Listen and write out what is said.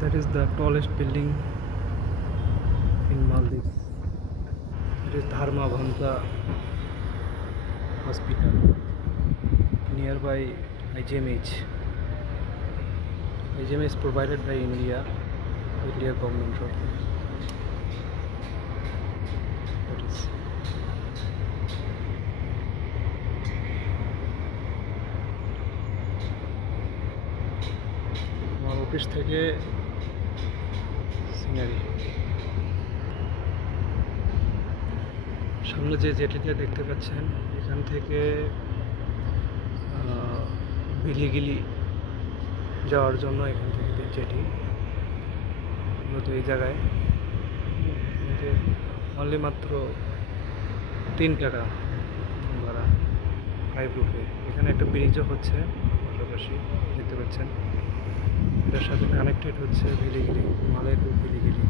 That is the tallest building in Maldives. It is Dharma Bhanta Hospital nearby IGMH. IGMH is provided by India government shortly. That is আমার office থেকে scenery. সামনে যে জেটিটা দেখতে পাচ্ছেন এখান থেকে বিলিগিলি যাওয়ার জন্য এখান থেকে জেটি মূলত এই জায়গায় অনলি মাত্র 3 টাকা ভাড়া 5 রুপে। এখানে একটা ব্রিজও হচ্ছে পাশাপাশি দেখতে পাচ্ছেন, এটার সাথে কানেক্টেড হচ্ছে ভিলিগিরি, মালে টু ভিলিগিরি।